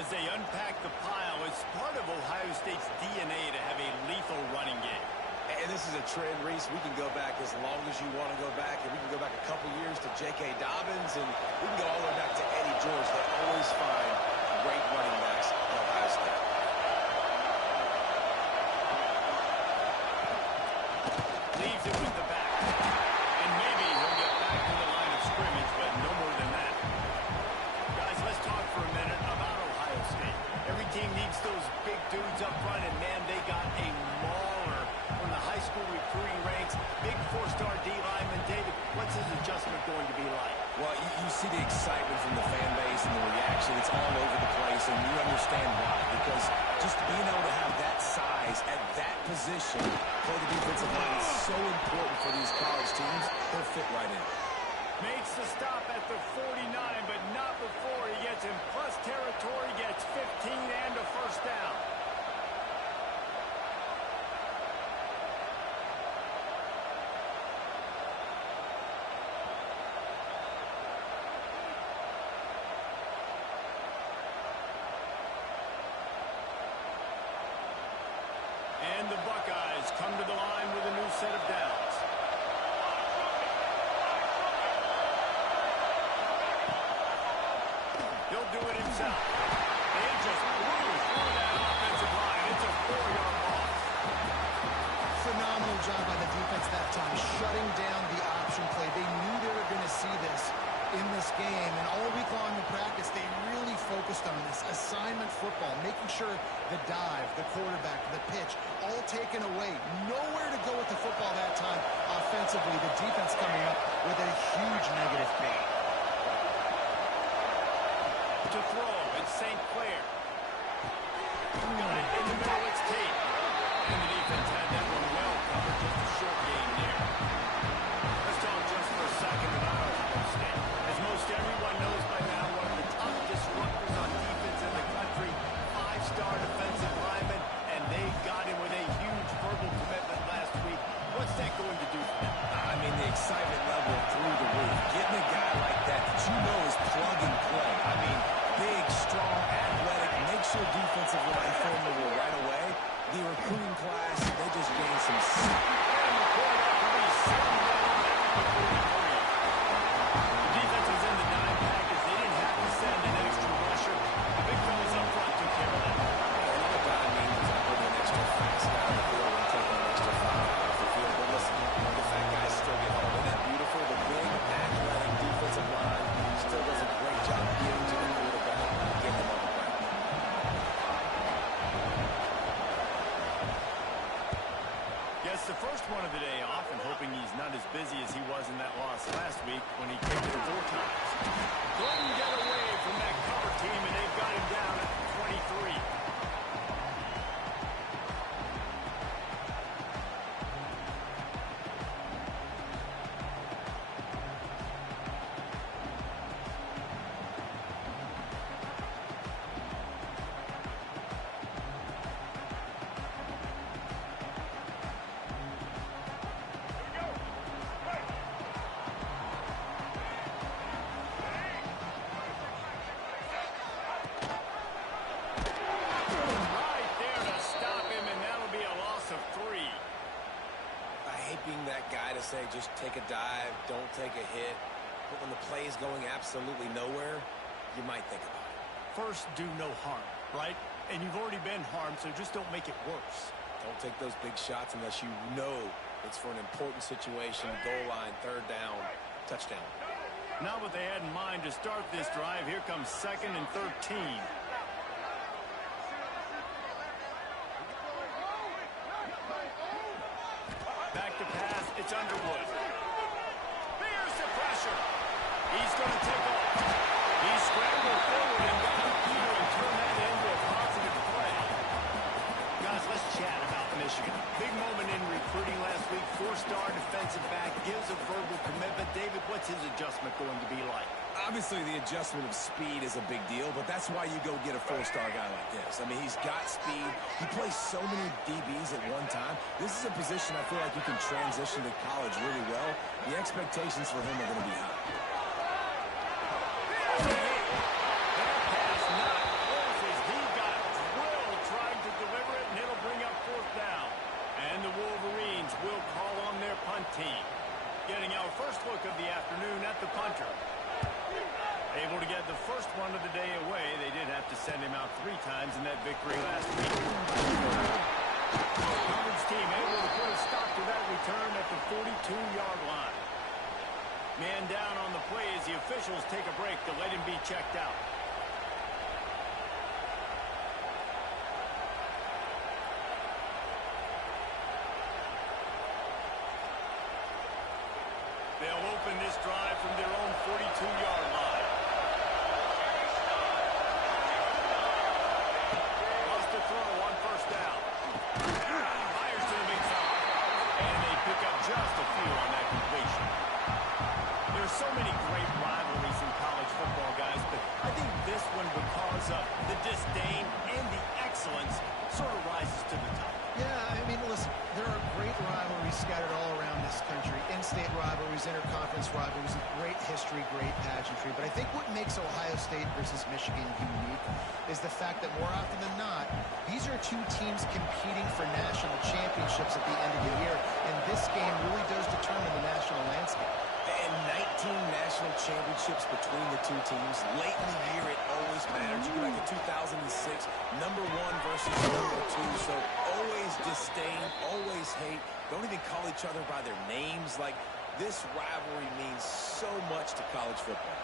As they unpack the pile, it's part of Ohio State's DNA to have a lethal running game. And this is a trend, Reese. We can go back as long as you want to go back, and we can go back a couple years to J.K. Dobbins, and we can go all the way back to Eddie George. They always find great running backs in Ohio State. Leaves it with the back. And maybe he'll get back to the line of scrimmage, but no more than that. Guys, let's talk for a minute about Ohio State. Every team needs those big dudes up front, and man, they got a mauler from the high school recruiting ranks. Big four-star D lineman. David, what's his adjustment going to be like? Well, you see the excitement from the fan base and the reaction. It's all over the place, and you understand why. Because just being able to have that size at that position for the defensive line is so important for these college teams. They'll fit right in. Makes the stop at the 49, but not before he gets in plus territory, gets 15 and a first down. And the Buckeyes come to the line with a new set of downs. He'll do it himself. They just blew through that offensive line. It's a 4-yard loss. Phenomenal job by the defense that time, shutting down the option play. They knew they were going to see this in this game, and all week long in practice, they really focused on this assignment football, making sure the dive, the quarterback, the pitch, all taken away. Nowhere to go with the football that time offensively. The defense coming up with a huge negative bait. To throw, it's St. Clair. In the middle, it's Tate. And the defense had that one well covered. Just a short game there. Let's talk just for a second about Ohio State. As most everyone knows by now, one of the top disruptors on defense in the country, 5-star defensive lineman, and they got him with a huge verbal commitment last week. What's that going to do for them? I mean, the excitement level through the roof. Getting a guy like that you know is plug and play. I mean, big, strong, athletic, makes your defensive line formidable right away. The recruiting class, they just gained some The defense was in the dime package. They didn't have to send an extra rusher. The big fellas up front took care of that. Another guy means is I put an extra fast guy on the field and taking an extra 5 off the field. But listen, the fat guys still get home. Isn't that beautiful? The big, athletic defensive line still does a great job getting to the quarterback and getting him on the ground. Gets the first one of the day off and hoping he's not as busy as he was in that loss last week when he kicked it 4 times. Couldn't get away from that cover team, and they've got him down at 23. Right there to stop him, and that'll be a loss of 3. I hate being that guy to say just take a dive, don't take a hit. But when the play is going absolutely nowhere, you might think about it. First, do no harm, right? And you've already been harmed, so just don't make it worse. Don't take those big shots unless you know it's for an important situation, goal line, 3rd down, touchdown. Not what they had in mind to start this drive. Here comes 2nd and 13. Back to pass. It's Underwood. Here's the pressure. He's going to take off. He scrambled forward and got up here and turned that into a positive play. Guys, let's chat about Michigan. Big moment in recruiting last week. 4-star defensive back gives a verbal commitment. David, what's his adjustment going to be like? Obviously, the adjustment of speed is a big deal, but that's why you go get a 4-star guy like this. I mean, he's got speed. He plays so many DBs at one time. This is a position I feel like you can transition to college really well. The expectations for him are going to be high. That pass not worth his out 3 times in that victory last week. Conference team able to put a stop to that return at the 42-yard line. Man down on the play as the officials take a break to let him be checked out. They'll open this drive from their own 42-yard line. Wants to throw on first down. Fires to the big side. And they pick up just a few on that completion. There's so many great rivalries in college football, guys, but I think this one, because of the disdain and the excellence, sort of rises to the top. Yeah, I mean, listen, there are great rivalries scattered all around this country. In-state rivalries, interconference rivalries, great history, great pageantry. But I think what makes Ohio State versus Michigan unique is the fact that more often than not, these are two teams competing for national championships at the end of the year. And this game really does determine the national landscape. And 19 national championships between the two teams. Late in the year, it always matters. You go back to 2006, number 1 versus number 2. So always disdain, always hate. Don't even call each other by their names. Like, this rivalry means so much to college football.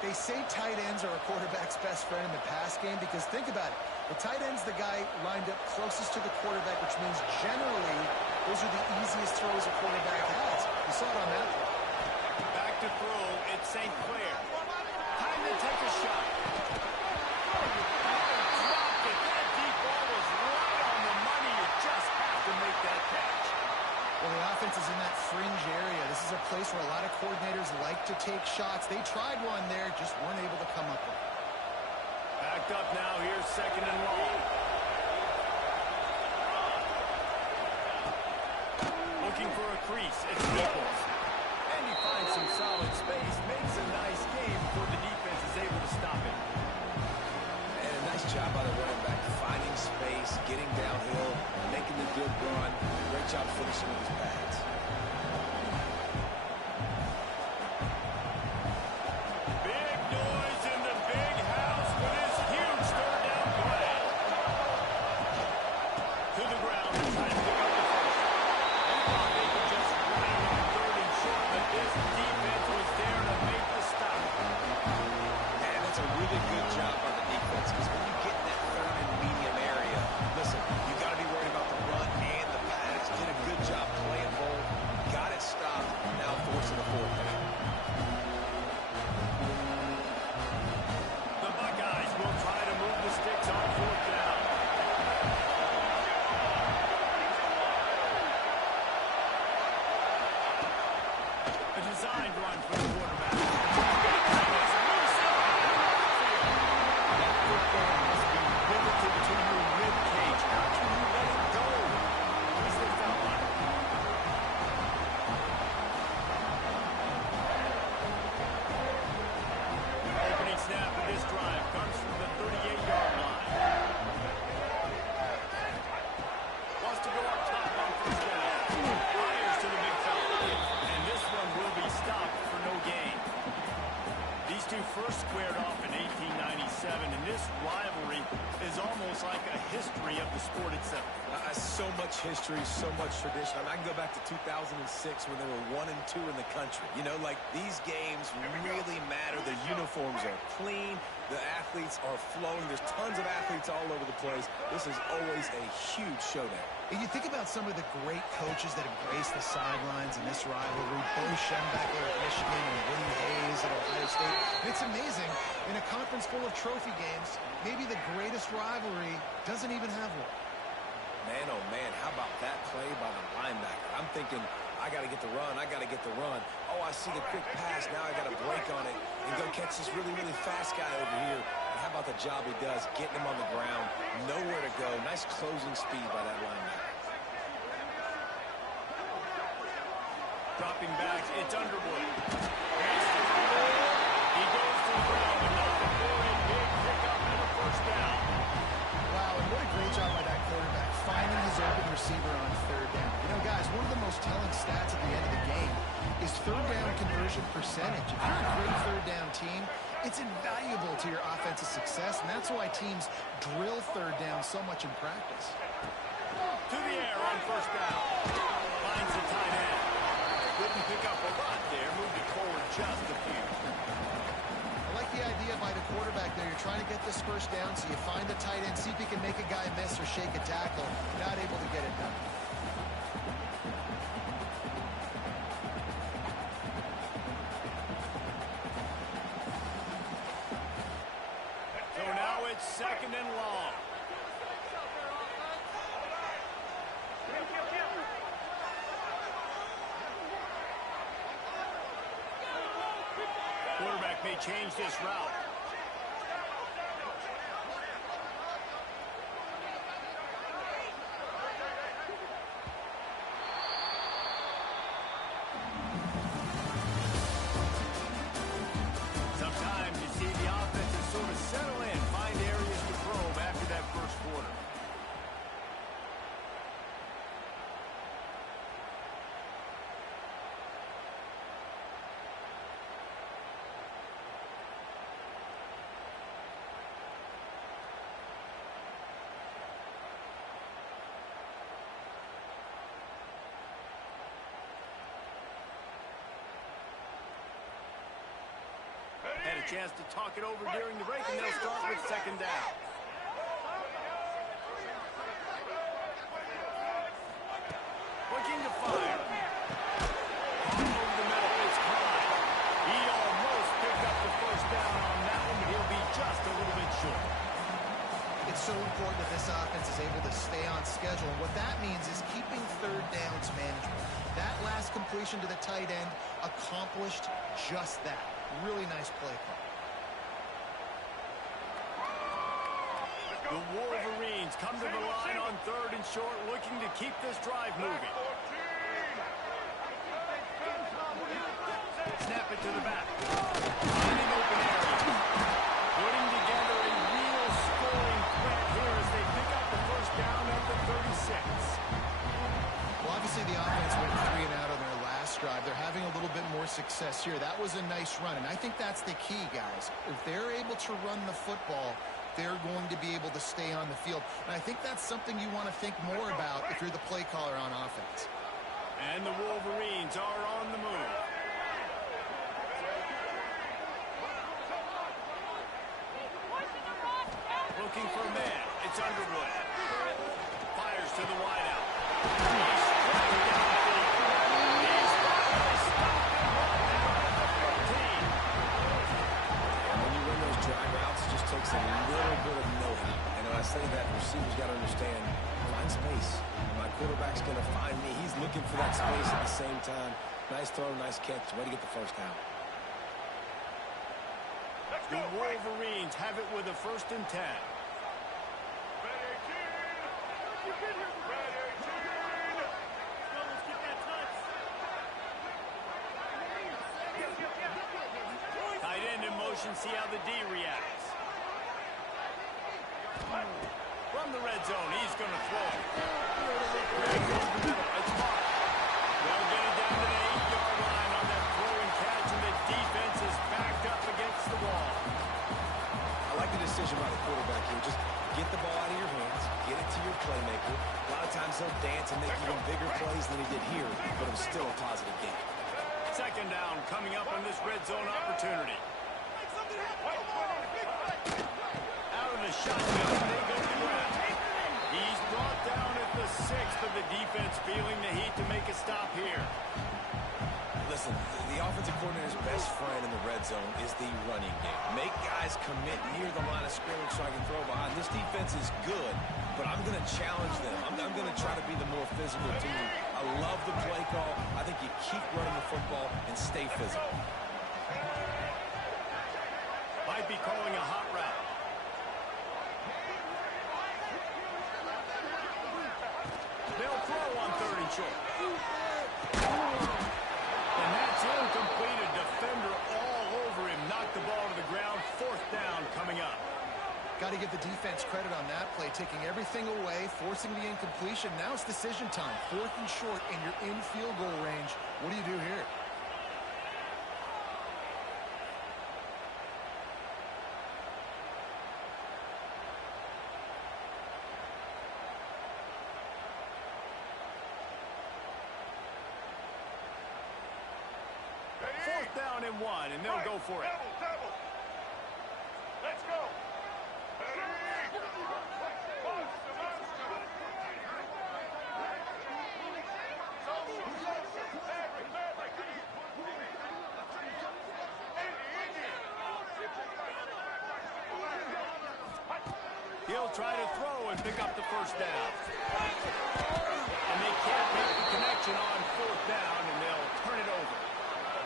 They say tight ends are a quarterback's best friend in the pass game because think about it. The tight end's the guy lined up closest to the quarterback, which means generally those are the easiest throws a quarterback has. You saw it on that play. Back to throw, it's St. Clair. Time to take a shot. Dropped it. That deep ball was right on the money. You just have to make that catch. Well, the offense is in that fringe area. This is a place where a lot of coordinators like to take shots. They tried one there, just weren't able to come up with it. Backed up now. Here's 2nd and long. Looking for a crease. It's Nichols. And he finds some solid space. Makes a nice game before the defense is able to stop it. And a nice job by the running back, finding space, getting downhill, making the good run. Great job finishing with his pads. Big noise in the big house with his huge third down play. To the ground, trying to pick up the first. They thought they could just run it on 3rd and short, but this defense was there to make the stop. And that's a really good job by the defense, because when you get in that 3rd and medium area, listen, you got to be worried about the run and the pass. Did a good job playing both, got it stopped, now forcing a 4th down. The Buckeyes will try to move the sticks on 4th down. A designed run for the quarterback. That football must be riveted to your rib cage. How can you let it go? He's the foul line. Opening snap of this drive comes from the 38-yard line. Wants to go up top on 1st down. Fires to the big fella. And this one will be stopped for no gain. These two first squared off in 1897, and this rivalry is almost like a history of the sport itself. So much history, so much tradition. I mean, I can go back to 2006 when they were 1 and 2 in the country. You know, like, these games really matter. The uniforms are clean. The athletes are flowing. There's tons of athletes all over the place. This is always a huge showdown. And you think about some of the great coaches that have graced the sidelines in this rivalry. Bo Schembechler at Michigan and Woody Hayes at Ohio State. And it's amazing, in a conference full of trophy games, maybe the greatest rivalry doesn't even have one. Man, oh man, how about that play by the linebacker? I'm thinking, I got to get the run, I got to get the run. Oh, I see the quick pass, now I got to break on it and go catch this really, really fast guy over here. And how about the job he does, getting him on the ground, nowhere to go. Nice closing speed by that linebacker. Dropping back, it's Underwood. He goes to the ground, but not before a big pickup and a 1st down. Wow, and what a great job by that quarterback, finding his open receiver on 3rd down. You know, guys, one of the most telling stats at the end of the game is 3rd down conversion percentage. If you're a great 3rd down team, It's invaluable to your offensive success, and that's why teams drill third down so much in practice. To the air on first down. Finds the tight end. Couldn't pick up a lot there. Moved it forward just a few. I like the idea by the quarterback there. You're trying to get this first down, so you find the tight end, see if you can make a guy miss or shake a tackle. Not able to get it done. So now it's second and long. Quarterback may change this route. Sometimes you see the offenses sort of settle in, find areas to probe after that first quarter. Had a chance to talk it over during the break, and they'll start with second down. Looking to fire. Over the middle, it's high. He almost picked up the first down on that one, but he'll be just a little bit short. It's so important that this offense is able to stay on schedule. And what that means is keeping third downs manageable. That last completion to the tight end accomplished just that. Really nice play call. The Wolverines come to the line on third and short, looking to keep this drive moving. Snap it to the back. Finding open area. Putting together a real scoring threat here as they pick up the first down at the 36. Well, obviously the offense went 3 and out on their last drive. They're having a little bit more success here. That was a nice run, and I think that's the key, guys. If they're able to run the football, they're going to be able to stay on the field. And I think that's something you want to think more about if you're the play caller on offense. And the Wolverines are on the move. Looking for a man. It's Underwood. Fires to the wideout. He's straight downfield. He's finally stopped it right now at the 14. And when you run those drag routes, it just takes a little bit of know-how. And when I say that, receivers got to understand, find space. My quarterback's going to find me. He's looking for that space at the same time. Nice throw, nice catch. Way to get the first down. The Wolverines have it with a 1st and 10. Tight end in motion, see how the D reacts. From the red zone, he's going to throw. There goes the middle. It's Mark. They'll get it down to the 8-yard line on that throw and catch, and the defense is backed up against the wall. I like the decision by the quarterback here. Just get the ball out of your hands, get it to your playmaker. A lot of times he'll dance and make even bigger plays than he did here, but it was still a positive game. Second down coming up on this red zone opportunity. Out of the shotgun, they go to the ground. He's brought down at the 6, but the defense feeling the heat to make a stop here. Listen, the offensive coordinator's best friend in the red zone is the running game. Make guys commit near the line of scrimmage so I can throw behind. This defense is good, but I'm going to challenge them. I'm going to try to be the more physical team. I love the play call. I think you keep running the football and stay physical. Might be calling a hot route. They'll throw on 3rd and short. And that's incomplete. A defender all over him. Knocked the ball to the ground. 4th down coming up. Got to give the defense credit on that play, taking everything away, forcing the incompletion. Now it's decision time. 4th and short, and you're in field goal range. What do you do here? down and 1, and they'll go for it. Let's go. He'll try to throw and pick up the first down. And they can't make the connection on 4th down, and they'll turn it over.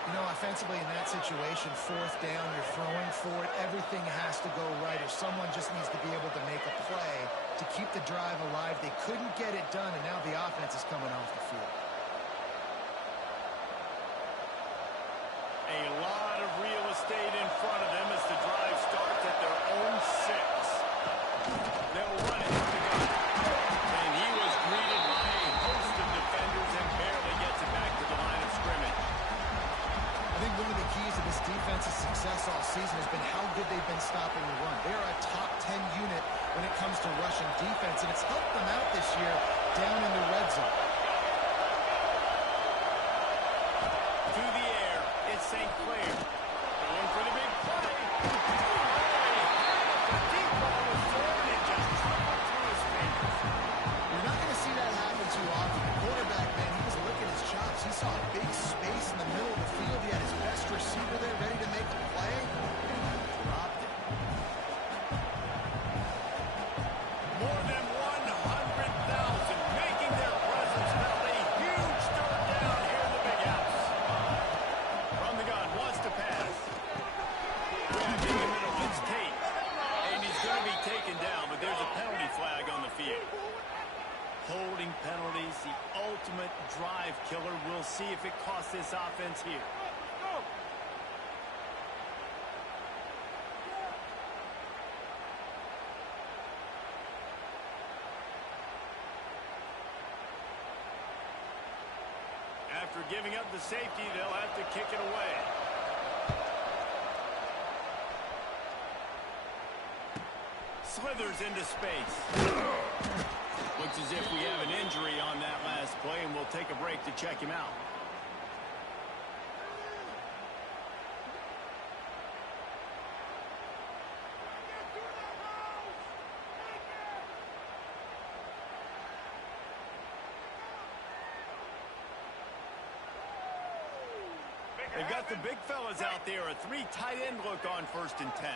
You know, offensively in that situation, 4th down, you're throwing for it. Everything has to go right, or someone just needs to be able to make a play to keep the drive alive. They couldn't get it done, and now the offense is coming off the field. A lot of real estate in front of them as the drive starts at their own 6. They'll run it to the gun. And he was greeted by a host of defenders and barely gets it back to the line of scrimmage. I think one of the keys to this defense's success all season has been how good they've been stopping the run. They are a top 10 unit when it comes to rushing defense, and it's helped them out this year down in the red zone. To the air, it's St. Clair. Going for the big play. The deep ball was thrown and just trickled through his fingers. You're not going to see that happen too often. The quarterback, man, he was licking his chops. He saw a big space in the middle of the field. He had his best receiver there ready to make a play. Dropped it. More than 100,000 making their presence felt. A huge third down here in the big house. From the gun, wants to pass. Grabbed in the middle, it's Tate. And he's going to be taken down, but there's a penalty flag on the field. Holding penalties, the ultimate drive killer. We'll see if it costs this offense here. After giving up the safety, they'll have to kick it away. Slithers into space. Looks as if we have an injury on that last play, and we'll take a break to check him out. They've got the big fellas out there. A 3 tight end look on 1st and 10.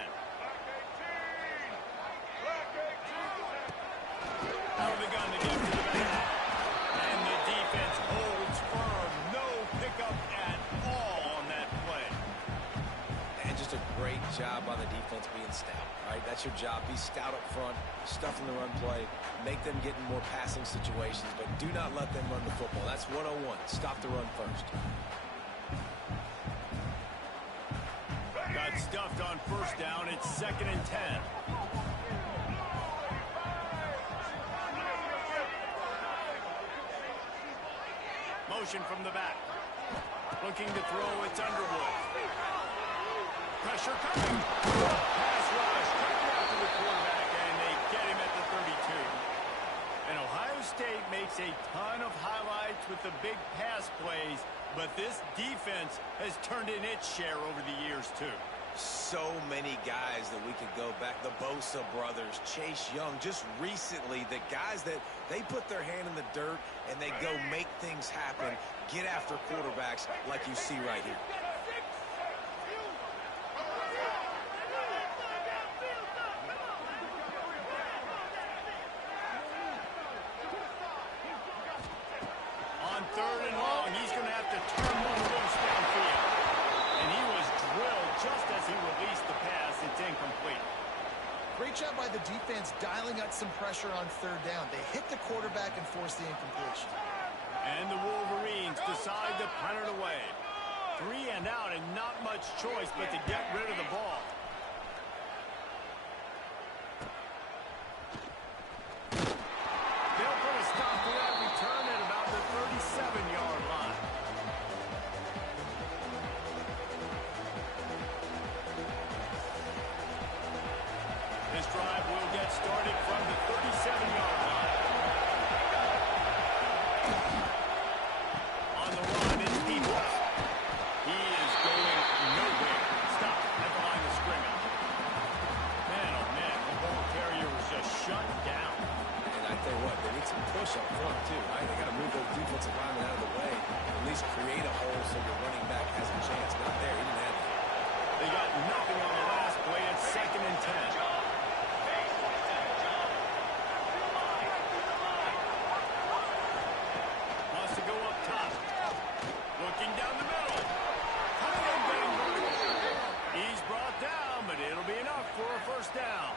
Out of the gun to get to the back. And the defense holds firm. No pickup at all on that play. And just a great job by the defense being stout, right? That's your job. Be stout up front, stuff in the run play, make them get in more passing situations, but do not let them run the football. That's 101. Stop the run first. Got stuffed on 1st down. It's 2nd and 10. Motion from the back. Looking to throw, it's Underwood. Pressure coming. Pass rush. Coming after the quarterback, and they get him at the 32. And Ohio State makes a ton of highlights with the big pass plays, but this defense has turned in its share over the years, too. So many guys that we could go back. The Bosa brothers, Chase Young, just recently, the guys that they put their hand in the dirt and they go make things happen, get after quarterbacks like you see right here. On 3rd and long, he's going to have to turn one loose downfield. And he was drilled just as he released the pass. It's incomplete. Great job by the defense dialing out some pressure on 3rd down. They hit the quarterback and forced the incompletion. And the Wolverines decide to punt it away. 3 and out and not much choice but to get rid of the ball. They'll put a stop to that return at about the 37-yard line. This drive will get started from the 37-yard line. On the run is Peoples. He is going push up front, too, right? They got to move those defensive linemen out of the way, at least create a hole so your running back has a chance. Not there. He didn't have it. They got nothing on the last play. It's 2nd and 10. Wants to go up top. Looking down the middle. Coming in, getting vertical. He's brought down, but it'll be enough for a first down.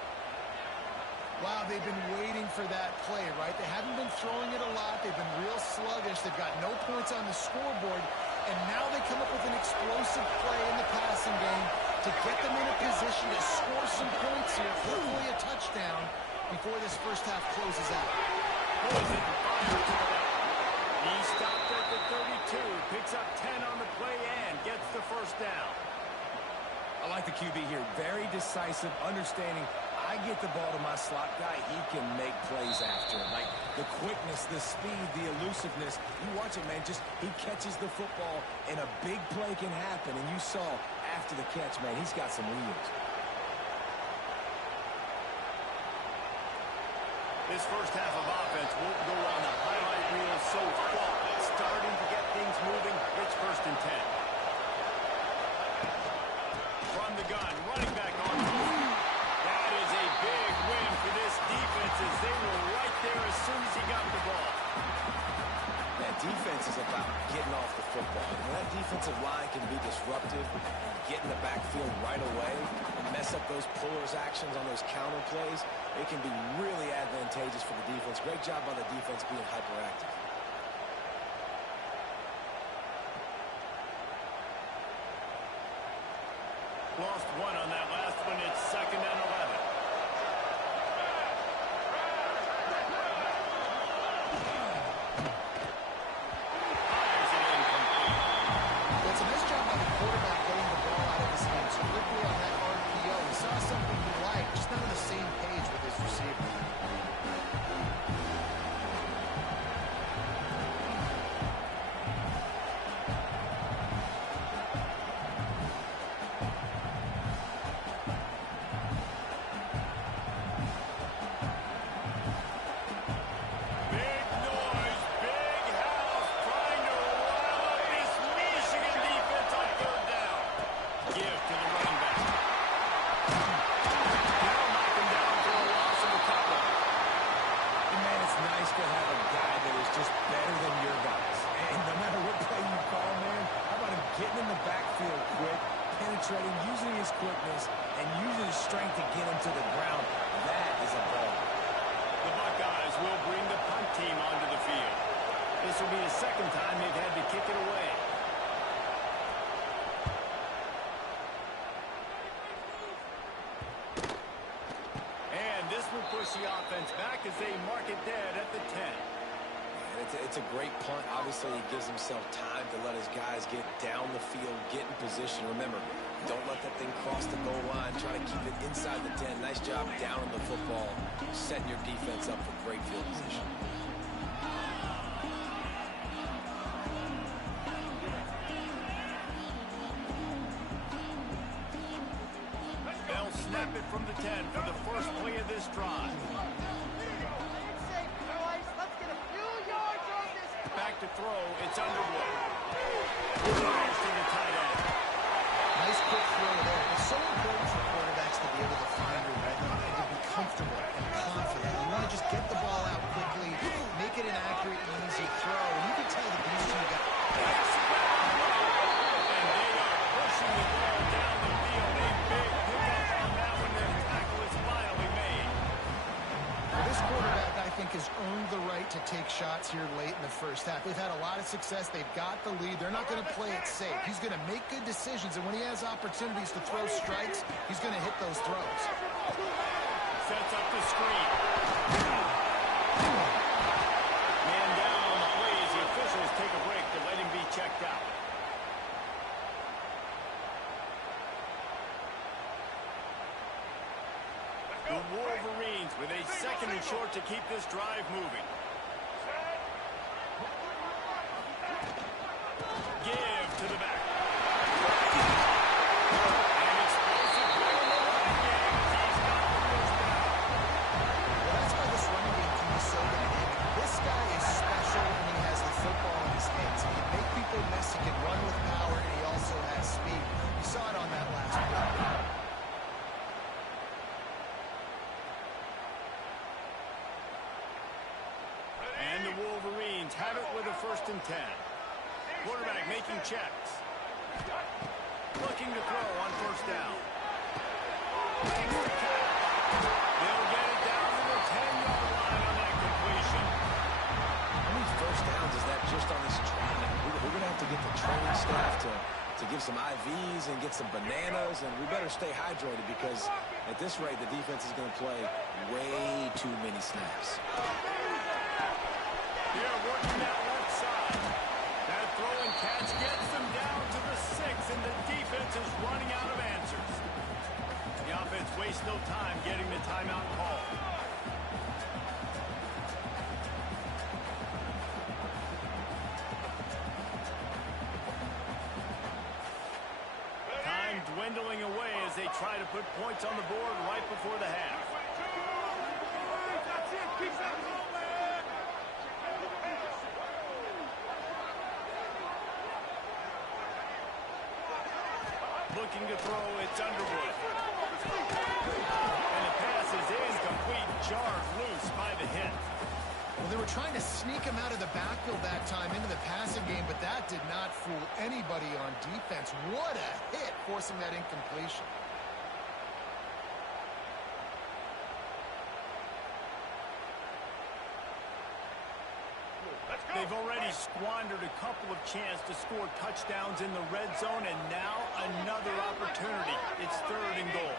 Wow, they've been waiting for that play, right? They haven't been throwing it a lot. They've been real sluggish. They've got no points on the scoreboard. And now they come up with an explosive play in the passing game to get them in a position to score some points here, hopefully a touchdown, before this first half closes out. He stopped at the 32, picks up 10 on the play and gets the first down. I like the QB here. Very decisive, understanding. I get the ball to my slot guy, he can make plays after it. Like the quickness, the speed, the elusiveness. You watch it, man, just he catches the football and a big play can happen. And you saw after the catch, man, he's got some wheels. This first half of offense won't go on the highlight reel so far. Starting to get things moving. It's 1st and 10. From the gun, running back on the move. That is a big win for this defense as they were right there as soon as he got the ball. That defense is about getting off the football. And that defensive line can be disruptive, get in the backfield right away, and mess up those pullers actions on those counter plays. It can be really advantageous for the defense. Great job by the defense being hyperactive. Lost one on that last one. It's 2nd and 11. Fires it incomplete. Well, it's a nice job by the quarterback getting the ball out of his hands quickly on that RPO. He saw something he liked, just not on the same page with his receiver. Big noise, big house, trying to rile up this Michigan defense on 3rd down. Give to the running back. That'll knock him down for a loss of a couple. And man, it's nice to have a guy that is just better than your guys. And no matter what play you call, man, how about him getting in the backfield quick, penetrating, using his quickness, and using his strength to get him to the ground. That is a ball. The Buckeyes will bring the punt team onto the field. This will be the 2nd time they've had to kick it away. And this will push the offense back as they mark it dead at the 10. And it's a great punt. Obviously, he gives himself time to let his guys get down the field, get in position. Remember, don't let that thing cross the goal line. Try to keep it inside the 10. Nice job down on the football, setting your defense up for great field position. They'll snap it from the 10 for the first play of this drive. Back to throw, it's Underwood. Fires to the tight end. Nice quick throw there. It's so important for quarterbacks to be able to find your rhythm and to be comfortable and confident. You want to just get the ball out quickly, make it an accurate, easy throw. And you can tell that these two guys. And they are pushing the ball down the field. A big pickup on that one. The tackle is finally made. This quarterback, I think, has earned the right to take shots here late in the first half. They've had a lot of success. They've got the lead. They're not going to play it safe. He's going to make good decisions, and when he has opportunities to throw strikes, he's going to hit those throws. Sets up the screen. Man down on the play as the officials take a break to let him be checked out. The Wolverines with a 2nd and short to keep this drive moving. Give to the back. An explosive play in the running game as he's got the first down. Well, that's why this running game can be so dynamic. This guy with 1st and 10. Quarterback making checks. Looking to throw on 1st down. Takes the catch. They'll get it down to the 10-yard line on that completion. How many 1st downs is that just on this drive? We're going to have to get the training staff to give some IVs and get some bananas, and we better stay hydrated because at this rate, the defense is going to play way too many snaps. Yeah, working that left side. That throw and catch gets them down to the 6, and the defense is running out of answers. The offense wastes no time getting the timeout call. Time dwindling away as they try to put points on the board right before the half. Looking to throw, it's Underwood. And the pass is incomplete, jarred loose by the hit. Well, they were trying to sneak him out of the backfield that time into the passing game, but that did not fool anybody on defense. What a hit, forcing that incompletion. They've already squandered a couple of chances to score touchdowns in the red zone, and now another opportunity. It's 3rd and goal.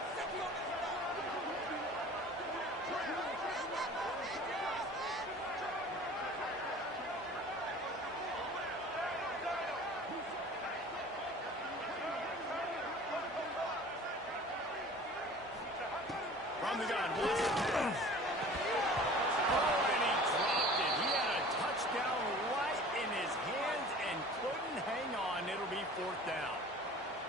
From the gun, wants the pass. Oh, and he dropped it. He had a touchdown right in his hands and couldn't hang on. It'll be 4th down.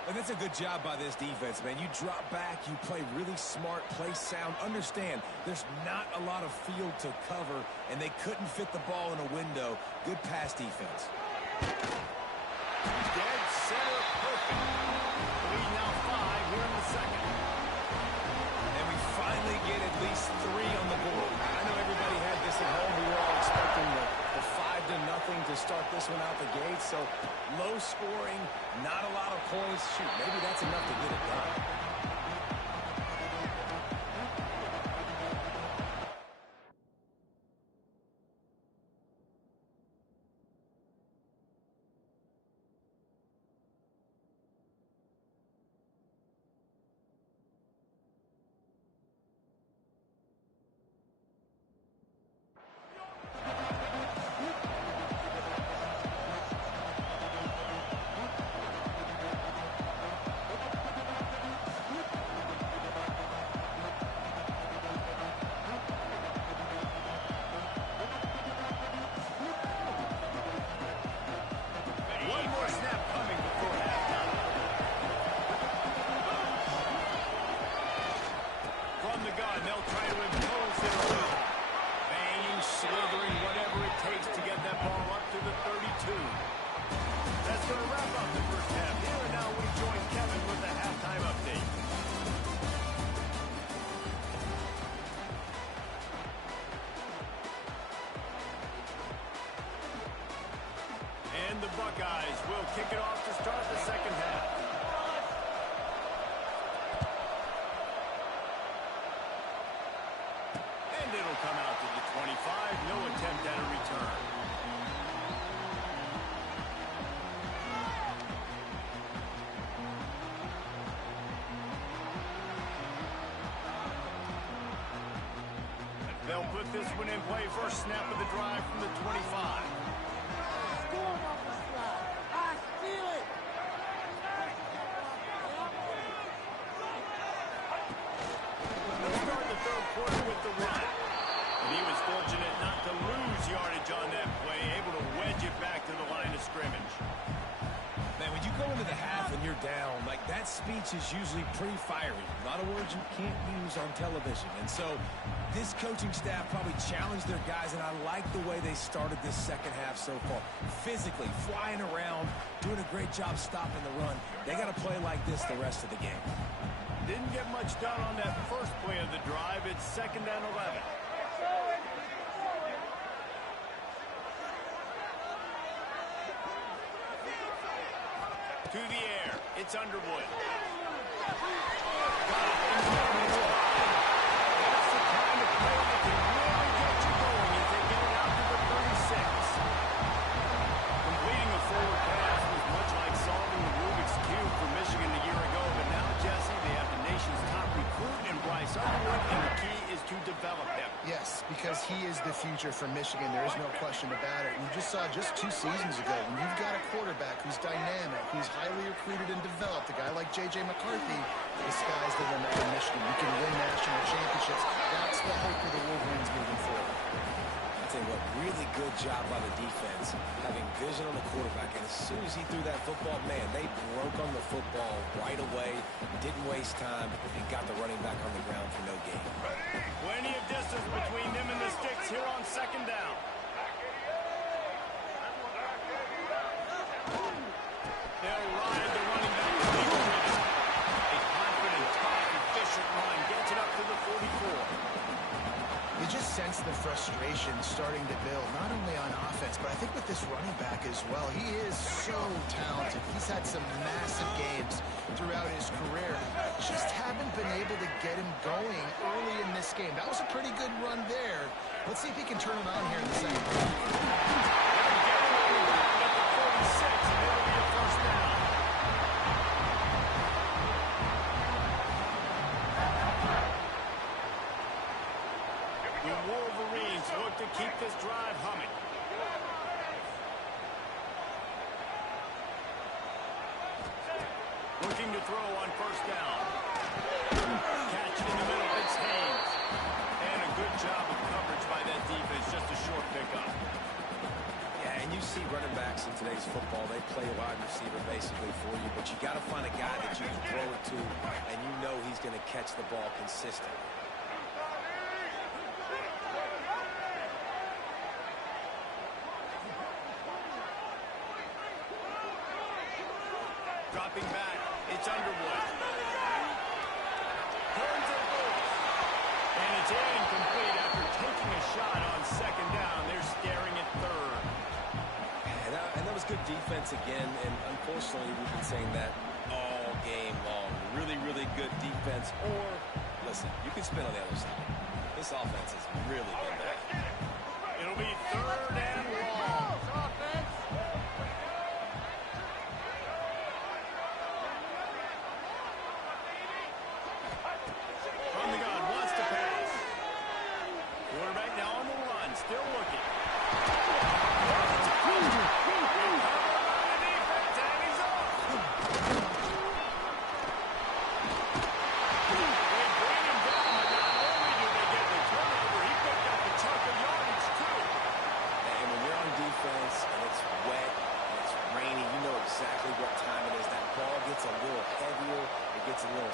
And that's a good job by this defense, man. You drop back, you play really smart, play sound. Understand, there's not a lot of field to cover, and they couldn't fit the ball in a window. Good pass defense. Dead center perfect. Lead now 5 here in the second. And we finally get at least 3 on the board. I know everybody had this at home. We were all expecting the 5-0 to start this one out the gate. So low scoring, not a lot of points. Shoot, maybe that's enough to get it done. And the Buckeyes will kick it off to start the second half. And it'll come out to the 25. No attempt at a return. They'll put this one in play. First snap of the drive from the 25. Down, like that speech is usually pretty fiery. A lot of words you can't use on television. And so this coaching staff probably challenged their guys, and I like the way they started this second half so far. Physically, flying around, doing a great job stopping the run. They got to play like this the rest of the game. Didn't get much done on that first play of the drive. It's 2nd and 11. To the air. It's Underwood. That's the kind of play that can really get you going as they get it out to the 36. Completing a forward pass was much like solving the Rubik's Cube for Michigan a year ago, but now, Jesse, they have the nation's top recruit in Bryce Underwood, and the key is to develop him. Yes, because he is the future for Michigan. There is no question about it. You just saw just 2 seasons ago when you've got a quarterback who's dynamic, who's highly recruited and developed, a guy like J.J. McCarthy, the sky's the limit for Michigan. You can win national championships. That's the hope for the Wolverines moving forward. I'll tell you what, really good job by the defense, having vision on the quarterback. And as soon as he threw that football, man, they broke on the football right away, didn't waste time, and got the running back on the ground for no gain. Plenty of distance between them and the sticks here on second down. They'll ride the running back to legal with it. A confident, tough, efficient run gets it up to the 44. You just sense the frustration starting to build, not only on offense, but I think with this running back as well. He is so talented. He's had some massive games throughout his career. Just haven't been able to get him going early in this game. That was a pretty good run there. Let's see if he can turn it on here in the second half. They'll get him on the ground at the 46, and it'll be a first down. The Wolverines look to keep this drive humming. Looking to throw on first down. Catch in the middle, it's Haynes. And a good job of coverage by that defense, just a short pickup. Yeah, and you see running backs in today's football, they play a wide receiver basically for you, but you got to find a guy that you can throw it to, and you know he's going to catch the ball consistently. Dropping back, it's Underwood. Turns it loose. And it's incomplete after taking a shot on second down. They're staring at third. And that was good defense again, and unfortunately we've been saying that all game long. Really, really good defense. Or, listen, you can spin on the other side. This offense has really been bad. It'll be third and long. From the gun, wants to pass. Quarterback now on the run, still looking.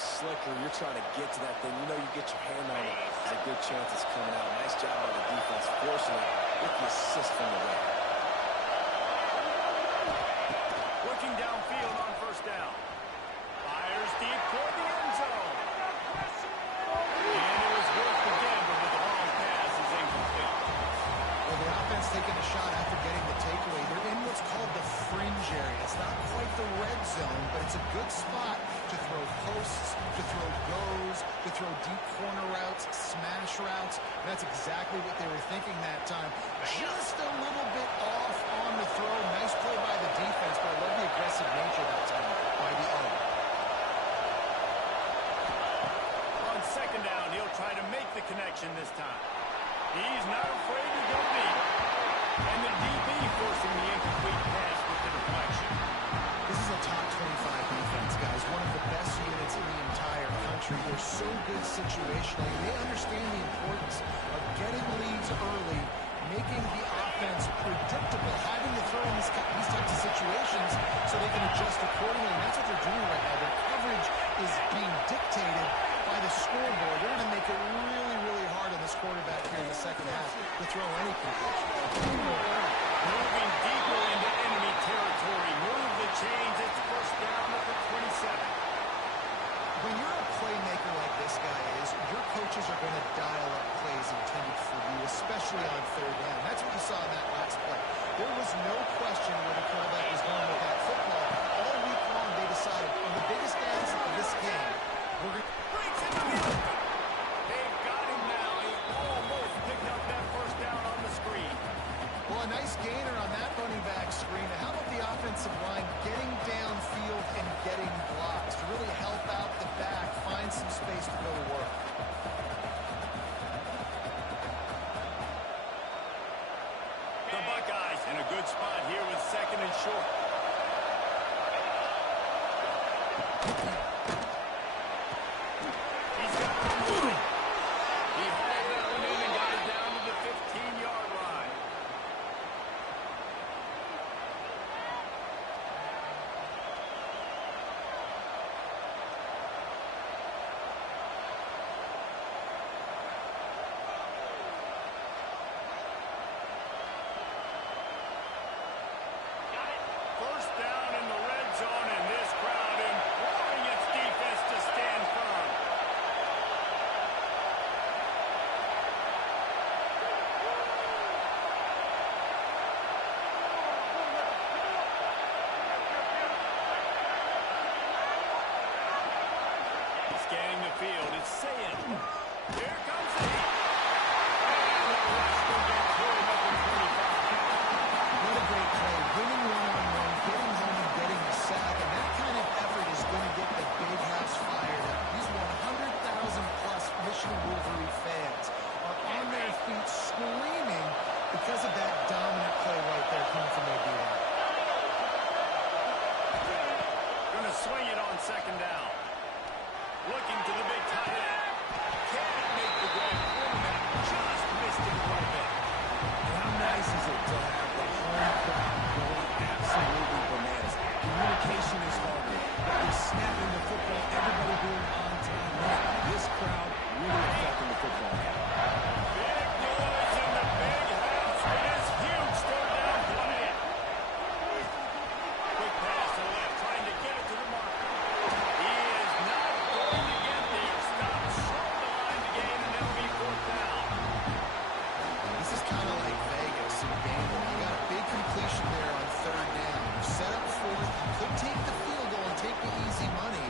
Slicker, you're trying to get to that thing. You know you get your hand on it. There's a good chance it's coming out. Nice job by the defense, forcing it with the assist from the ref. Looking downfield on first down. Fires deep toward the end zone. And it was worth the gamble, but the long pass is incomplete. Well, the offense taking a shot after getting the takeaway. They're in what's called the fringe area. It's not quite the red zone, but it's a good spot to throw posts, to throw goes, to throw deep corner routes, smash routes. And that's exactly what they were thinking that time. Just a little bit off on the throw. Nice play by the defense, but I love the aggressive nature that time by the O. On second down, he'll try to make the connection this time. He's not afraid to go deep. And the DB forcing the incomplete pass with the deflection. This is a top 25 defense, guys. One of the best units in the entire country. They're so good situationally. They understand the importance of getting leads early, making the offense predictable, having to throw in these types of situations so they can adjust accordingly. And that's what they're doing right now. Their coverage is being dictated by the scoreboard. They're going to make it really, really hard on this quarterback here in the second half to throw any completion. Moving deeper into enemy territory. Move the chains. It's first down at the 27. When you're a playmaker like this guy is, your coaches are going to dial up plays intended for you, especially on third down. That's what you saw in that last play. There was no question where the quarterback was going with that football. All week long, of the biggest downs of this game. Breaks in the middle. They've got him now. He almost picked up that first down on the screen. Well, a nice gainer on that running back screen. How about the offensive line getting downfield and getting blocks to really help out the back, find some space to go to work? The Buckeyes in a good spot here with second and short. He's got it moving. He hauled that one in and got it down to the 15-yard line. First down in the red zone, and this crowd imploring its defense to stand firm. Scanning the field, it's saying, here comes the heat. And the rush will get through him up in 25. What a great play. Winning one-on-one, getting home and getting a sack, and that kind of effort is going to get the big house fired up. These 100,000-plus Michigan Wolverine fans are on their feet screaming because of that dominant play right there coming from their D-line. Going to swing it on second down. Looking to the big tight end. Can't make the grab. Quarterback just missed him a little bit. How nice is it to have the home crowd going absolutely bananas? Communication is harder. They're snapping the football, everybody being on time. Man, this crowd really affecting the football game. Big noise in the big house. It is huge. Third down play. Quick pass to the left, trying to get it to the mark. He is not going to get there. Stop short of the line to gain, and it'll be fourth down. This is kind of like Vegas in gambling. You got a big completion there on third down. You set up fourth. You could take the field goal and take the easy money,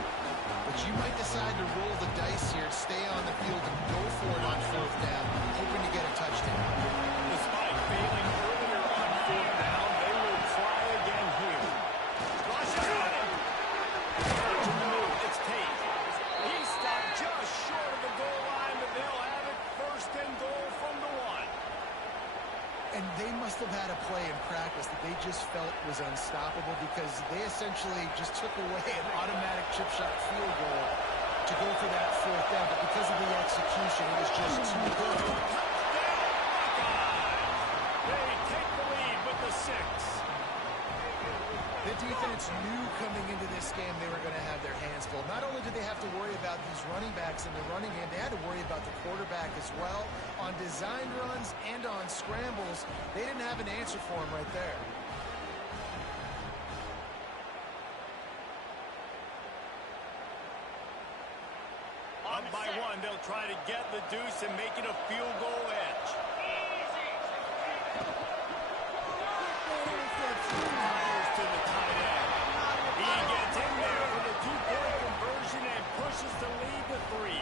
but you might decide to roll the dice here, stay on the field, and go for it on fourth down, hoping to get a touchdown. Despite failing earlier on fourth down, they will try again here. Rush is on him. Watching the move. It's Tate. He stopped just short of the goal line, but they'll have it first and goal from the one. And they must have had a play in practice that they just felt was unstoppable because they essentially just took away an automatic chip shot field goal to go for that fourth down. But because of the execution, it was just too good. They take the lead with the 6. The defense knew coming into this game they were going to have their hands full. Not only did they have to worry about these running backs in the running game, they had to worry about the quarterback as well. On design runs and on scrambles, they didn't have an answer for him right there. Up by one, they'll try to get the deuce and make it a field goal edge. Fires to the tight end. He gets in there for the 2-point conversion and pushes the lead to 3.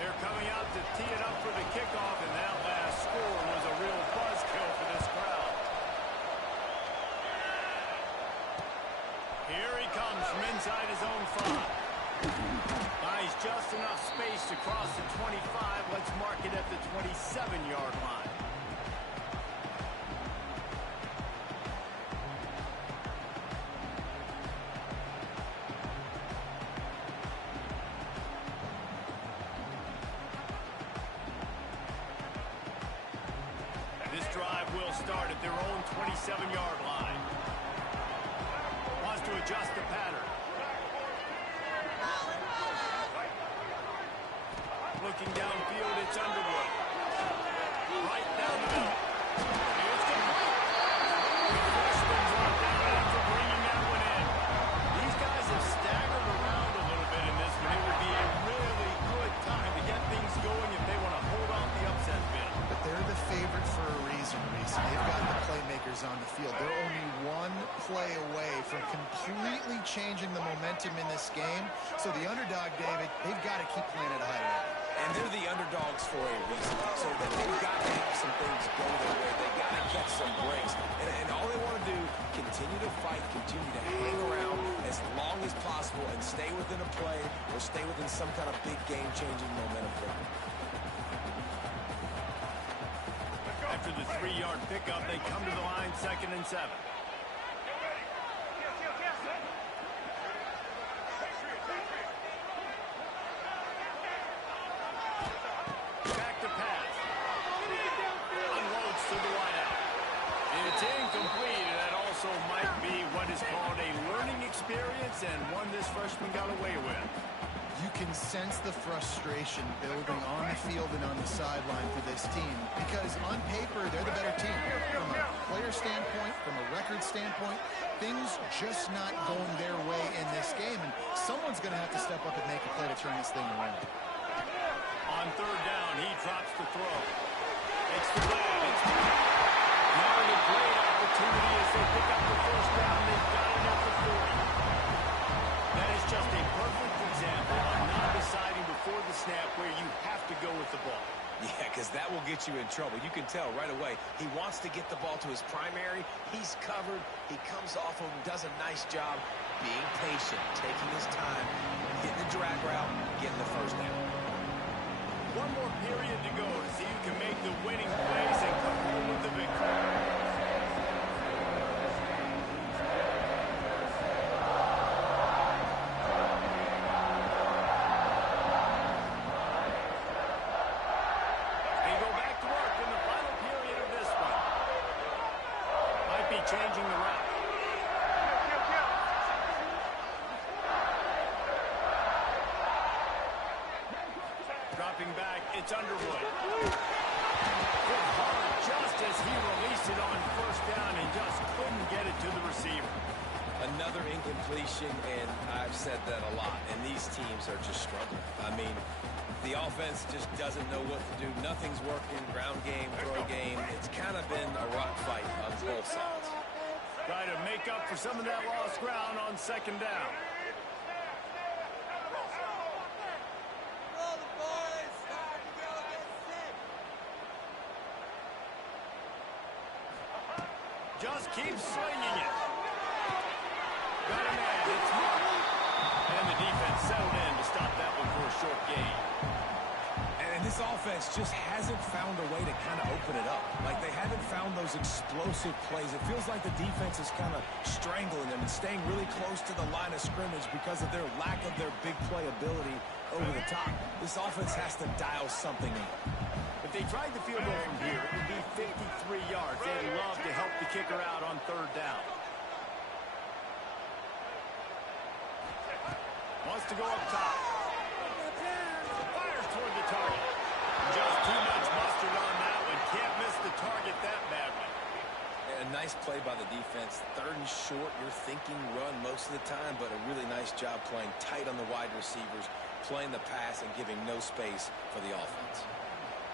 They're coming out to tee it up for the kickoff, and that last score was a real buzzkill for this crowd. Here he comes from inside his own 5. Buys just enough space to cross the 25. Let's mark it at the 27-yard line. This drive will start at their own 27-yard line. Wants to adjust the pattern. Looking downfield, it's Underwood. Right down the middle. It's complete. The freshman dropped down after bringing that one in. These guys have staggered around a little bit in this one. It would be a really good time to get things going if they want to hold off the upset bid. But they're the favorite for a reason, Reese. They've got the playmakers is on the field. They're only one play away from completely changing the momentum in this game. So the underdog, David, they've got to keep playing at a high level. And they're the underdogs for a reason. So that they've got to have some things go their way. They've got to catch some breaks. And all they want to do, continue to fight, continue to hang around as long as possible and stay within a play or stay within some kind of big game-changing momentum for them. After the 3-yard pickup, they come to the line, 2nd and 7. Back to pass. Unloads to the wideout. It's incomplete, and that also might be what is called a learning experience and one this freshman got away with. You can sense the frustration building on the field and on the sideline for this team because on paper, they're the better team. From a player standpoint, from a record standpoint, things just not going their way in this game, and someone's going to have to step up and make a play to turn this thing around. On 3rd down, he drops the throw. It's the flag. Now a great opportunity as they pick up the 1st down. They've got it at the 40. That is just a perfect example of not deciding before the snap where you have to go with the ball. Yeah, because that will get you in trouble. You can tell right away. He wants to get the ball to his primary. He's covered. He comes off of him, does a nice job being patient, taking his time, getting the drag route, getting the 1st down. One more period to go to see who can make the winning plays and come home with the victory. Changing the route. Dropping back, it's Underwood. Good hard just as he released it on 1st down and just couldn't get it to the receiver. Another incompletion, and I've said that a lot, and these teams are just struggling. I mean, the offense just doesn't know what to do. Nothing's working. Ground game, throw game. It's kind of been a rock fight on both sides. Try to make up for some of that lost ground on 2nd down. Just keeps swinging it. Got a man. It's marked. And the defense settled in to stop that one for a short gain. And this offense just hasn't found a way to kind of open it up. Like, they haven't found those explosive plays. It feels like the defense is kind of strangling them and staying really close to the line of scrimmage because of their lack of their big play ability over the top. This offense has to dial something in. If they tried the field goal from here, it would be 53 yards. They'd love to help the kicker out on 3rd down. Wants to go up top. Fires toward the target. Just too much mustard on that one. Can't miss the target that badly. A nice play by the defense. 3rd and short, you're thinking run most of the time, but a really nice job playing tight on the wide receivers, playing the pass and giving no space for the offense.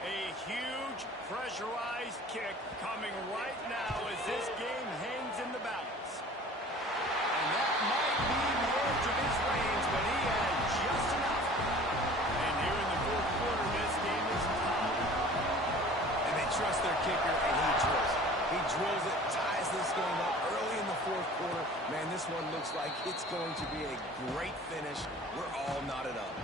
A huge pressurized kick coming right now as this game hangs in the balance. And that might be the edge of his range, but he had just enough. And here in the 4th quarter, this game is tied. And they trust their kicker, and he drills it. He drills it, ties this game up early in the 4th quarter. Man, this one looks like it's going to be a great finish. We're all knotted up.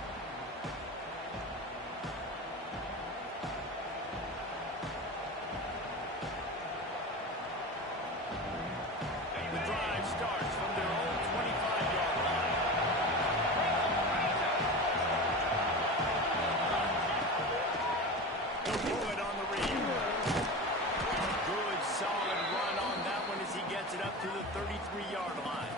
The drive starts from their own 25-yard line. They'll pull it on the read. Good, solid run on that one as he gets it up to the 33-yard line.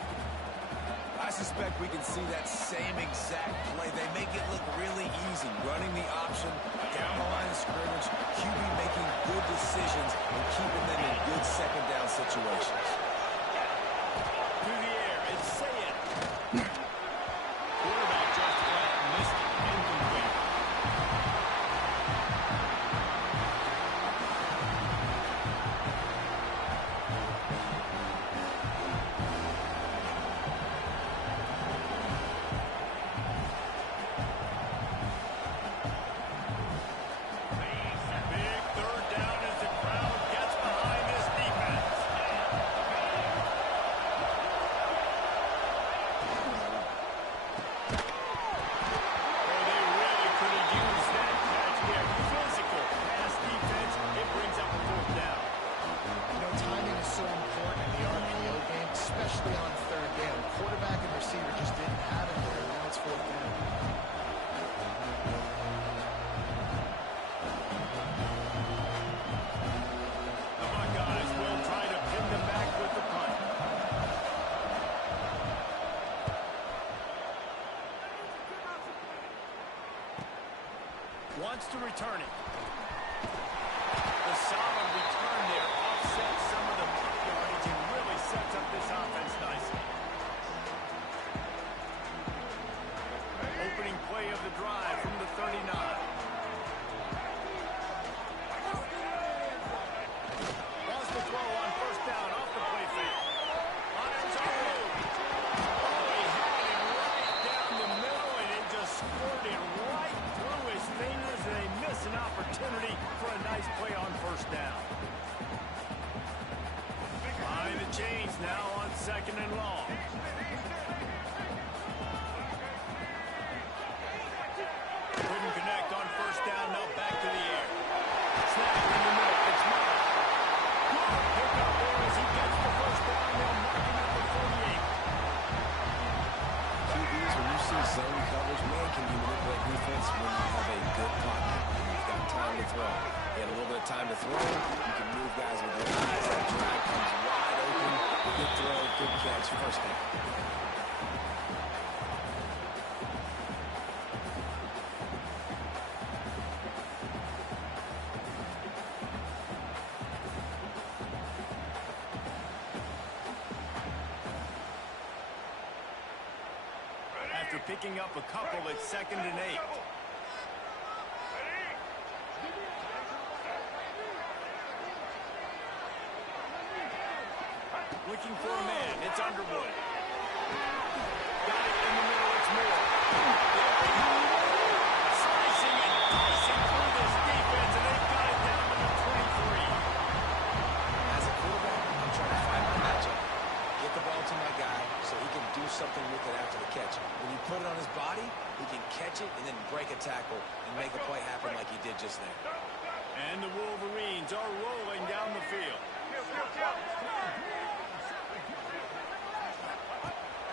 I suspect we can see that same exact play. They make it look really easy, running the option down the line of scrimmage, QB making good decisions and keeping them in good 2nd down situations. Through the air, it's Sayed. Quarterback just flat missed it. Incomplete. looks to return it. The solid return there offsets some of the puck yardage and really sets up this offense nicely. Opening play of the drive from the 39. Lost the throw on first down off the play fake. On its own. Oh, he had it right down the middle, and it just squirted right through his fingers, and they miss an opportunity for a nice play on first down. Behind the chains now on second and long. Couldn't connect on first down, now back to the air. Snap in the middle, it's Mike. Good pick up there as he gets the first down, they'll mark him at the 48. QBs, when you see zone coverage, man, can you manipulate defense when you have a good pocket. You've got time to throw. You have a little bit of time to throw. You can move guys with your eyes. That drag comes wide open. Good throw, good catch, first down. After picking up a couple, it's 2nd and 8. Looking for a man, it's Underwood. Got it in the middle, it's Moore. Slicing and dicing through this defense, and they've got it down to the 23. As a quarterback, I'm trying to find my matchup. Get the ball to my guy so he can do something with it after the catch. When you put it on his body, he can catch it and then break a tackle and make a play happen like he did just there. And the Wolverines are rolling down the field.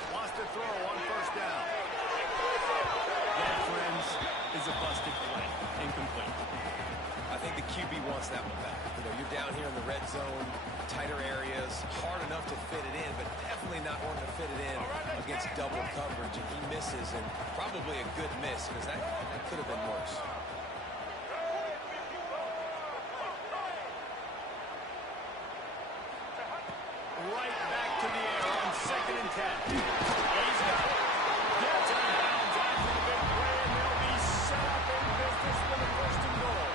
Lost the throw on first down. That, friends, is a busted play. Incomplete. I think the QB wants that one back. You know, you're down here in the red zone, tighter areas, hard enough to fit it in, but definitely not wanting to fit it in against double coverage, and he misses, and probably a good miss, because that could have been worse. Right back to the air on 2nd and 10. He's got it. Gets out of bounds after the big play, and they'll be set up in business for the 1st and goal.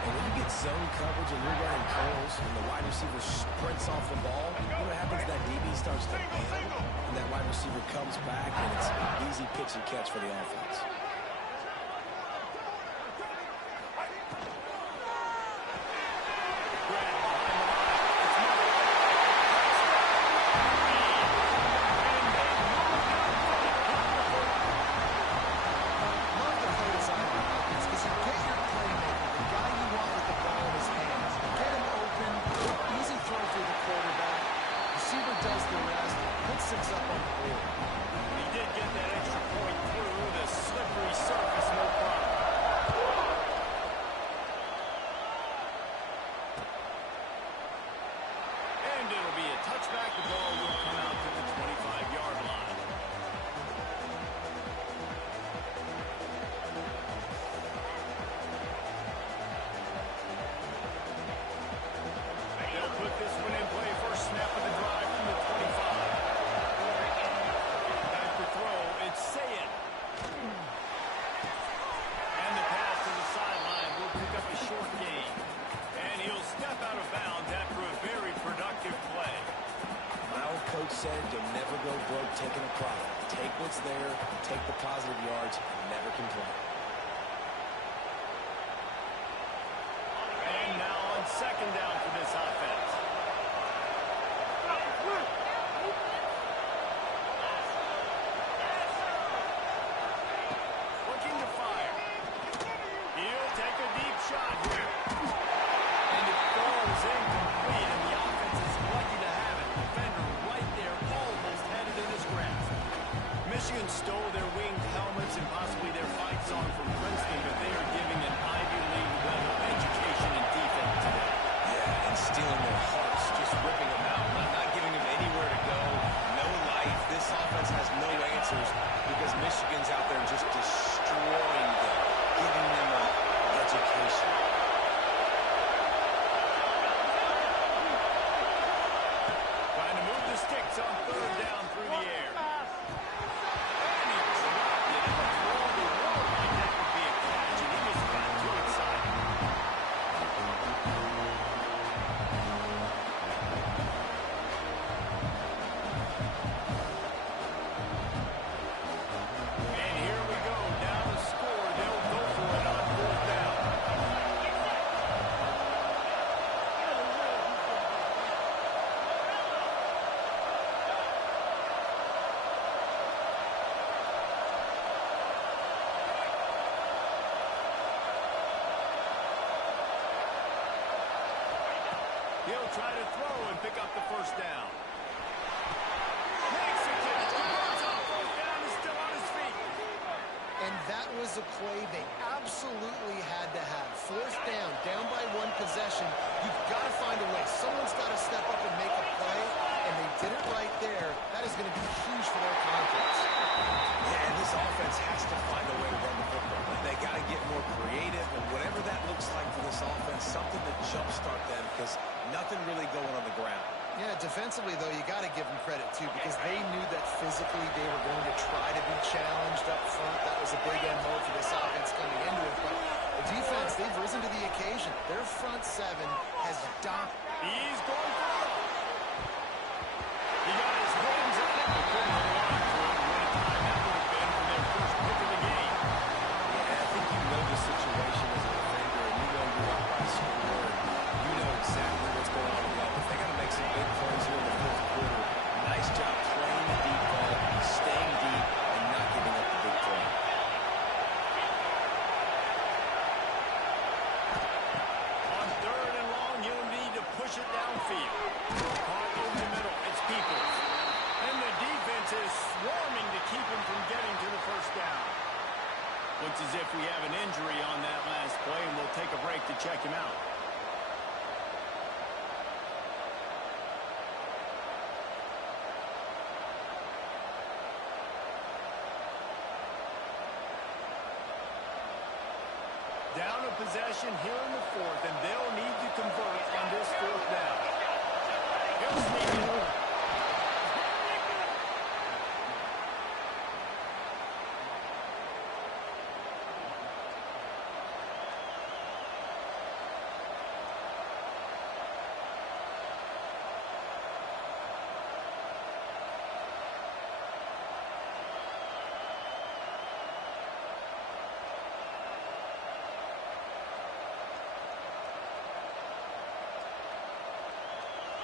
And when you get zone coverage and you're running curls and the wide receiver sprints off the ball, you know what happens? That DB starts to bail, and that wide receiver comes back, and it's easy pitch and catch for the offense. Touchback, the ball will come out to the 25-yard line. They'll put this one in play. First snap of the drive from the 25. Back to throw, it's Sayin. And the pass to the sideline will pick up a short gain. And he'll step out of bounds after a very productive play. My old coach said you'll never go broke taking a profit. Take what's there, take the positive yards, and never complain. And now on 2nd down for this offense. Looking to fire. He'll take a deep shot here. And it falls incomplete, and the offense is lucky to have it. Defender right there, almost had it in his grasp. Michigan stole their winged helmets and possibly their fight song He'll try to throw and pick up the first down. Makes the catch. Converts on fourth down. He's still on his feet. And that was a play they absolutely had to have. Fourth down by one possession. You've got to find a way. Someone's got to step up and make a play, and they did it right there. That is going to be huge for their confidence. Yeah, and this offense has to find a way to run the football. They got to get more creative, and whatever that looks like for this offense, something to jumpstart them, because nothing really going on the ground. Yeah, defensively, though, you got to give them credit, too, because they knew that physically they were going to try to be challenged up front. That was a big MO for this offense coming into it. But the defense, they've risen to the occasion. Their front seven has dominated. He's going for it. He got his hands on it, but couldn't hold on to it. What a time that would have been for their first pick of the game. Yeah, I think you know the situation as a defender, and you know you're up by score, and you know exactly what's going on in the offense. They got to make some big plays here in the fourth quarter. Nice job playing the deep ball, staying deep, and not giving up the big play. On third and long, he'll need to push it downfield. Caught in the middle. It's Peoples. And the defense is swarming to keep him from getting to the first down. Looks as if we have an injury on that last play, and we'll take a break to check him out. Down a possession here in the fourth, and they'll need to convert on this fourth down. He'll sneak it.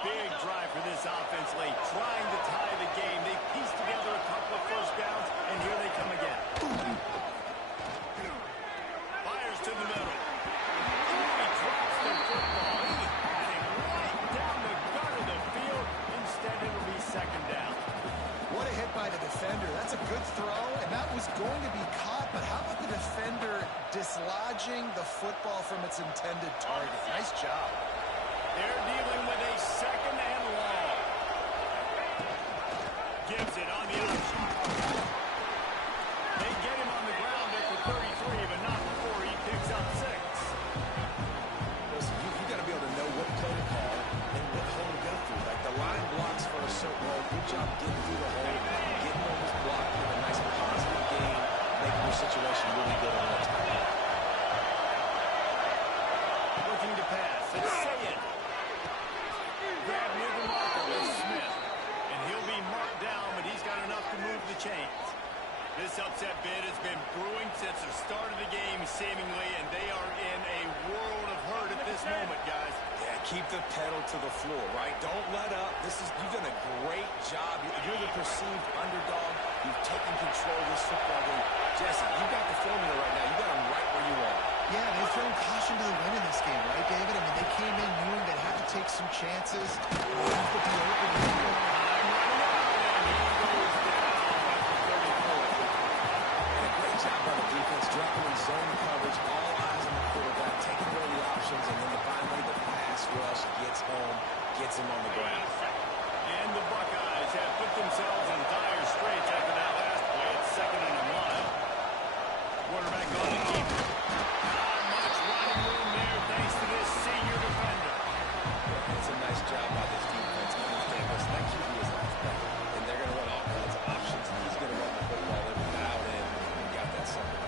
Big drive for this offense late, trying to tie the game. They pieced together a couple of first downs, and here they come again. Fires to the middle. He drops the football. He had him right down the gut of the field. Instead, it'll be second down. What a hit by the defender. That's a good throw, and that was going to be caught. But how about the defender dislodging the football from its intended target? Nice job. They're dealing with a second and long. Gives it on the option. They get him on the ground at the 33, but not before he picks up 6. Listen, you got to be able to know what play to call and what hole to go through. Like the line blocks for a certain hole. Good job getting through the hole, getting on this block, having a nice positive game, making your situation really good on the next time. Looking to pass. It's Sayed. Grab near the marker with Smith. And he'll be marked down, but he's got enough to move the chains. This upset bid has been brewing since the start of the game, seemingly, and they are in a world of hurt at this moment, guys. Yeah, keep the pedal to the floor, right? Don't let up. You've done a great job. You're the perceived underdog. You've taken control of this football game. Jesse, you got the formula right now. You got them right where you are. Yeah, they've thrown caution to the wind in this game, right, David? I mean, they came in knowing they'd have to take some chances. They'd have to be open. I'm running out, and he goes down at the 34. And a great job by the defense, dropping in zone coverage, all eyes on the quarterback, taking away the options, and then finally the pass rush gets home, gets him on the ground. And the Buckeyes have put themselves in dire straits after that last play. It's second and a mile. Quarterback on the keeper. Not much running room there thanks to this senior defender. It's a nice job by this defense. Understand this. That QB is athletic, and they're going to run all kinds of options. He's going to run the football in without it, and he got that something.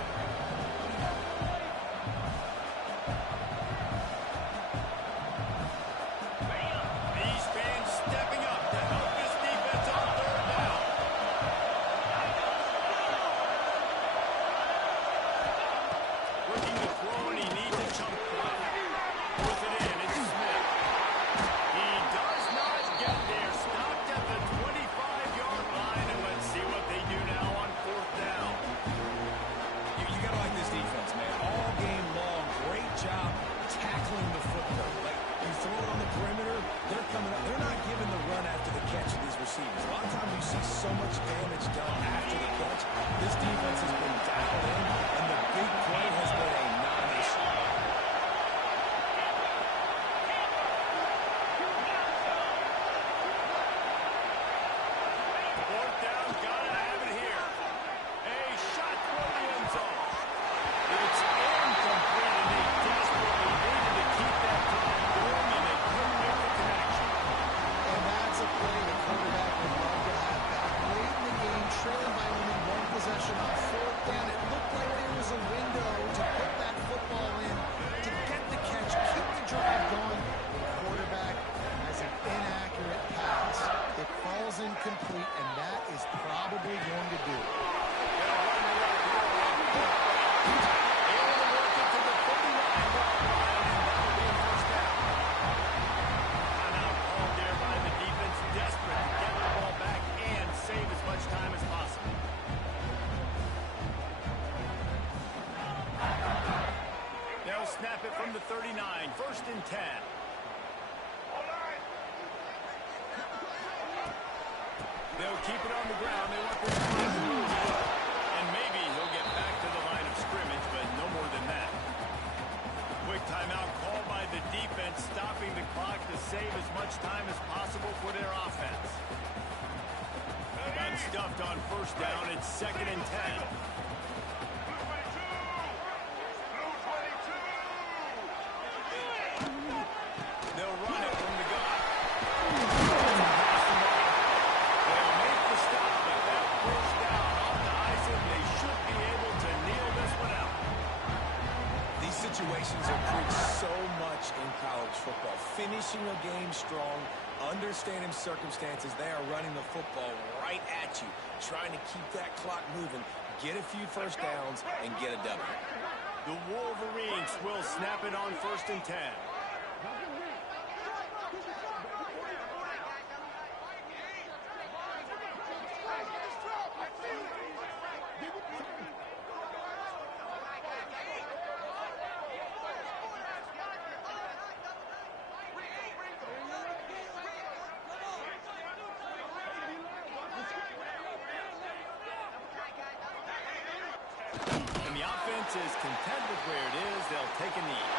These fans stepping up to help this defense on third down. Looking to throw, and he needs a chunk play. Puts it in, it's Smith. He does not get there. Stopped at the 25-yard line, and snap it from the 39. First and 10. They'll keep it on the ground. They want this clock to move. And maybe he'll get back to the line of scrimmage, but no more than that. Quick timeout called by the defense, stopping the clock to save as much time as possible for their offense. Got stuffed on first down. It's second and 10. They'll run it from the gun. They'll make the stop, but that first down on the icing, they should be able to kneel this one out. These situations are preached so much in college football. Finishing a game strong, understanding circumstances. They are running the football right at you, trying to keep that clock moving, get a few first downs, and get a W. The Wolverines will snap it on first and 10. And the offense is content with where it is. They'll take a knee.